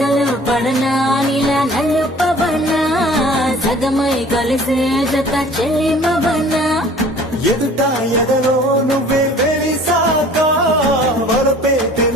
ఎదలో పడనా నీలా నలుపబనా సగమై కలిసే జత చెల్లిమబనా ఎదుట ఎదలో నువ్వే వెలిసాక వరపేటే